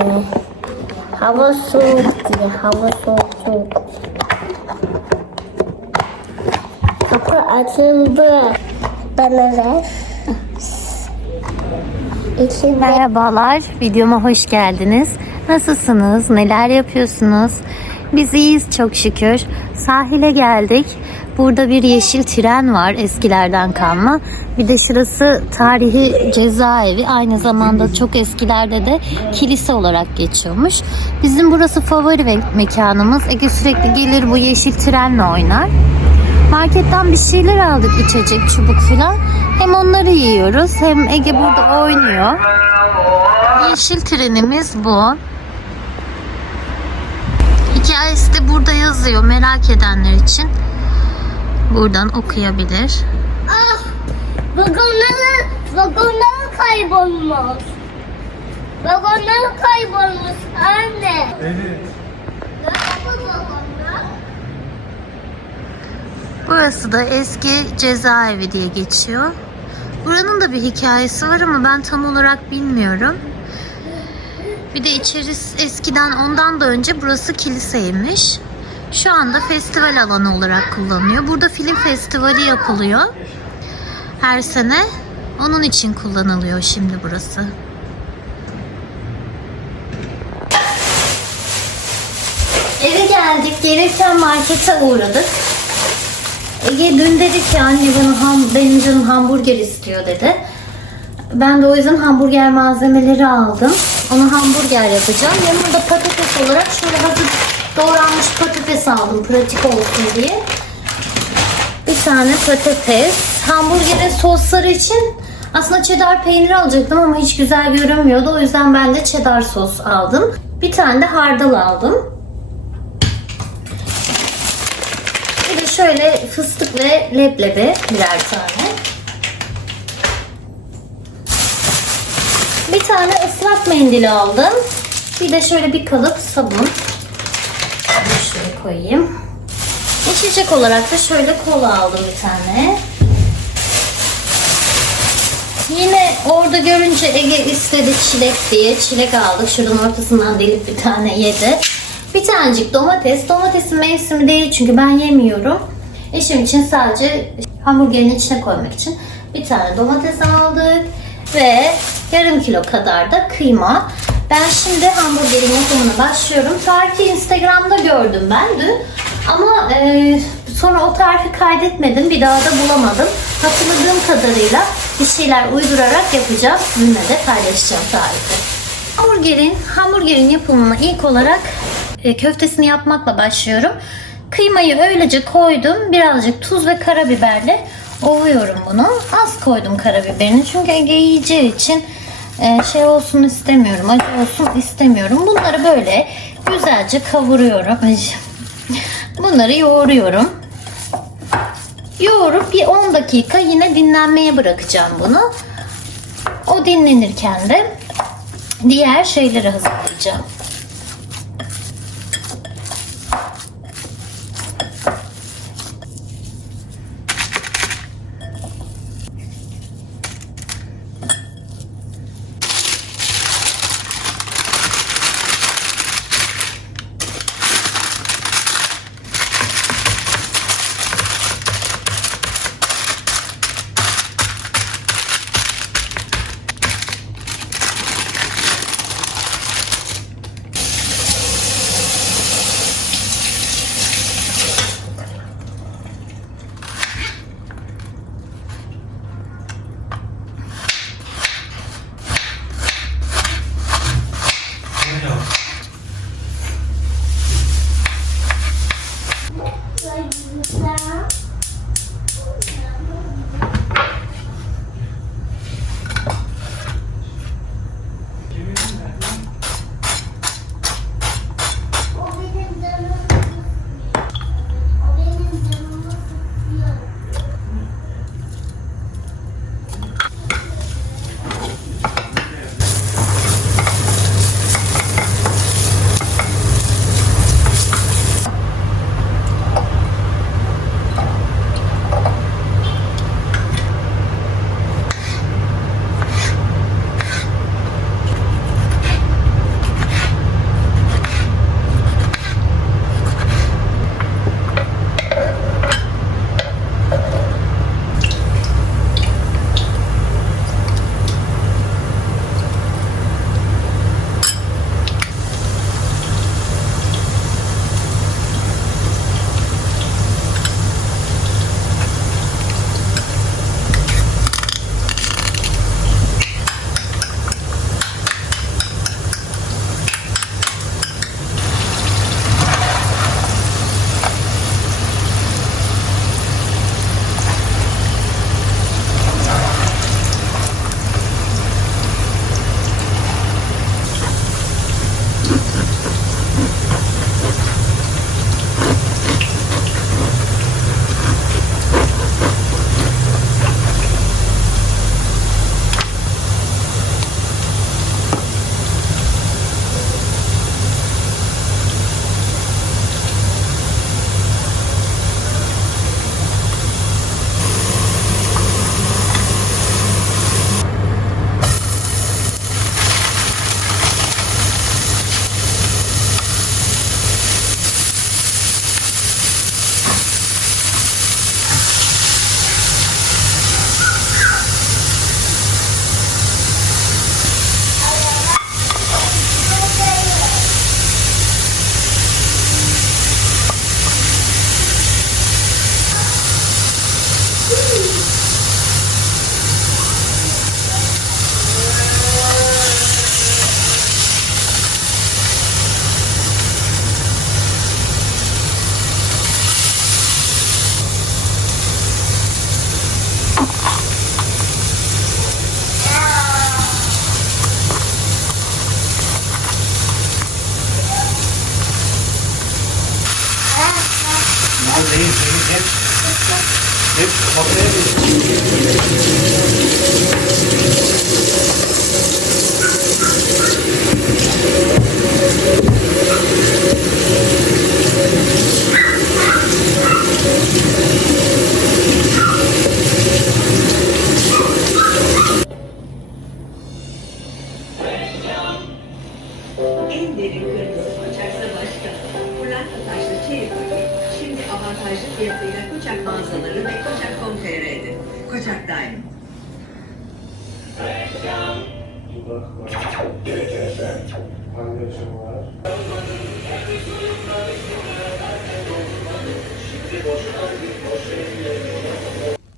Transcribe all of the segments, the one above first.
anne. Hava soğuk diye. Hava soğuk soğuk. Kapı açıldı. Bana ver. İçinde Merhabalar, videoma hoş geldiniz. Nasılsınız? Neler yapıyorsunuz? Biz iyiyiz çok şükür. Sahile geldik. Burada bir yeşil tren var eskilerden kalma. Bir de şurası tarihi cezaevi. Aynı zamanda çok eskilerde de kilise olarak geçiyormuş. Bizim burası favori me- mekanımız. Ege sürekli gelir bu yeşil trenle oynar. Marketten bir şeyler aldık içecek, çubuk falan. Hem onları yiyoruz hem Ege burada oynuyor. Yeşil trenimiz bu. Hikayesi de burada yazıyor merak edenler için. Buradan okuyabilir. Ah! Vagonları, vagonları kaybolmuş. Vagonları kaybolmuş anne. Evet. Burası da eski cezaevi diye geçiyor. Buranın da bir hikayesi var ama ben tam olarak bilmiyorum. Bir de içerisi eskiden ondan da önce burası kiliseymiş. Şu anda festival alanı olarak kullanılıyor. Burada film festivali yapılıyor. Her sene. Onun için kullanılıyor şimdi burası. Eve geldik. Gelirken markete uğradık. Ege dün dedi ki anne bana ham, benim canım hamburger istiyor dedi. Ben de o yüzden hamburger malzemeleri aldım. Ona hamburger yapacağım. Yanında patates olarak şöyle hazır doğranmış patates aldım pratik olsun diye. Bir tane patates. Hamburgerin sosları için aslında cheddar peyniri alacaktım ama hiç güzel görünmüyordu. O yüzden ben de cheddar sos aldım. Bir tane de hardal aldım. Bir de şöyle fıstık ve leblebi birer tane. Bir tane ıslak mendil aldım. Bir de şöyle bir kalıp sabun. Koyayım. İçecek olarak da şöyle kola aldım bir tane. Yine orada görünce Ege istedi çilek diye çilek aldık. Şuradan ortasından delip bir tane yedi. Bir tanecik domates. Domatesin mevsimi değil çünkü ben yemiyorum. Eşim için sadece hamburgerin içine koymak için bir tane domates aldık. Ve yarım kilo kadar da kıyma. Ben şimdi hamburgerin yapımına başlıyorum. Tarifi Instagram'da gördüm ben dün. Ama e, sonra o tarifi kaydetmedim. Bir daha da bulamadım. Hatırladığım kadarıyla bir şeyler uydurarak yapacağım. Sizinle de paylaşacağım tarifi. Hamburgerin, hamburgerin yapımına ilk olarak e, köftesini yapmakla başlıyorum. Kıymayı öylece koydum. Birazcık tuz ve karabiberle ovuyorum bunu. Az koydum karabiberini çünkü Ege yiyeceği için e, şey olsun istemiyorum. Acı olsun istemiyorum. Bunları böyle güzelce kavuruyorum. Bunları yoğuruyorum. Yoğurup bir 10 dakika yine dinlenmeye bırakacağım bunu. O dinlenirken de diğer şeyleri hazırlayacağım. Você... avantajlı fiyatıyla Koçak mağazaları ve Koçak.com.tr'de. Koçak var.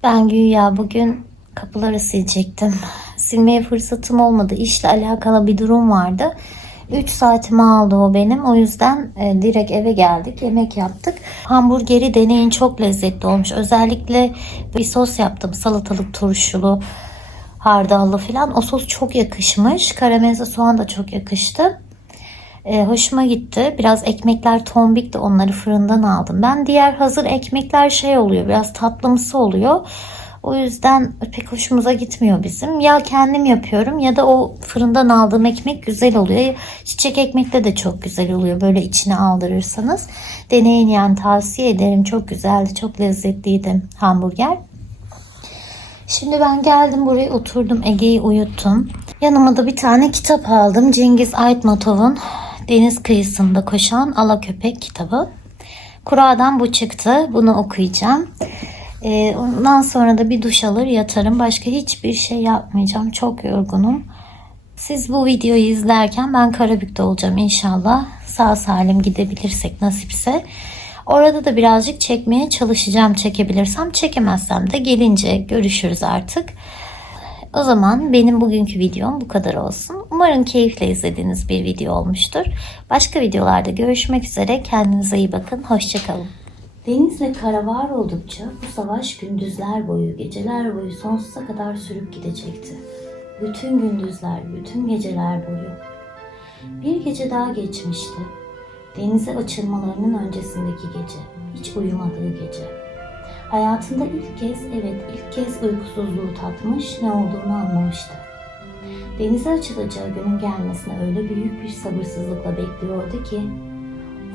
Ben güya bugün kapıları silecektim. Silmeye fırsatım olmadı. İşle alakalı bir durum vardı. 3 saatimi aldı o benim. O yüzden e, direkt eve geldik. Yemek yaptık. Hamburgeri deneyin çok lezzetli olmuş. Özellikle bir sos yaptım. Salatalık turşulu, hardallı falan. O sos çok yakışmış. Karamelize soğan da çok yakıştı. E, hoşuma gitti. Biraz ekmekler tombikti. Onları fırından aldım. Ben diğer hazır ekmekler şey oluyor. Biraz tatlımsı oluyor. O yüzden pek hoşumuza gitmiyor bizim. Ya kendim yapıyorum ya da o fırından aldığım ekmek güzel oluyor. Çiçek ekmekte de çok güzel oluyor. Böyle içine aldırırsanız. Deneyin yani tavsiye ederim. Çok güzeldi. Çok lezzetliydi hamburger. Şimdi ben geldim buraya oturdum Ege'yi uyuttum. Yanıma da bir tane kitap aldım. Cengiz Aytmatov'un Deniz Kıyısında Koşan Ala Köpek kitabı. Kura'dan bu çıktı. Bunu okuyacağım. Ee, ondan sonra da bir duş alır yatarım. Başka hiçbir şey yapmayacağım. Çok yorgunum. Siz bu videoyu izlerken ben Karabük'te olacağım inşallah. Sağ salim gidebilirsek nasipse. Orada da birazcık çekmeye çalışacağım çekebilirsem. Çekemezsem de gelince görüşürüz artık. O zaman benim bugünkü videom bu kadar olsun. Umarım keyifle izlediğiniz bir video olmuştur. Başka videolarda görüşmek üzere. Kendinize iyi bakın. Hoşçakalın. Deniz ve kara var oldukça bu savaş gündüzler boyu, geceler boyu sonsuza kadar sürüp gidecekti. Bütün gündüzler, bütün geceler boyu. Bir gece daha geçmişti. Denize açılmalarının öncesindeki gece. Hiç uyumadığı gece. Hayatında ilk kez, evet ilk kez uykusuzluğu tatmış, ne olduğunu anlamıştı. Denize açılacağı günün gelmesine öyle büyük bir sabırsızlıkla bekliyordu ki,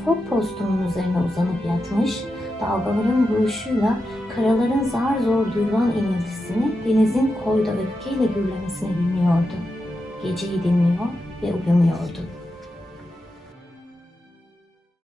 fok postunun üzerine uzanıp yatmış, dalgaların vuruşuyla karaların zar zor duyulan iniltisini, denizin koyda öfkeyle gürlemesini dinliyordu. Geceyi dinliyor ve uyumuyordu.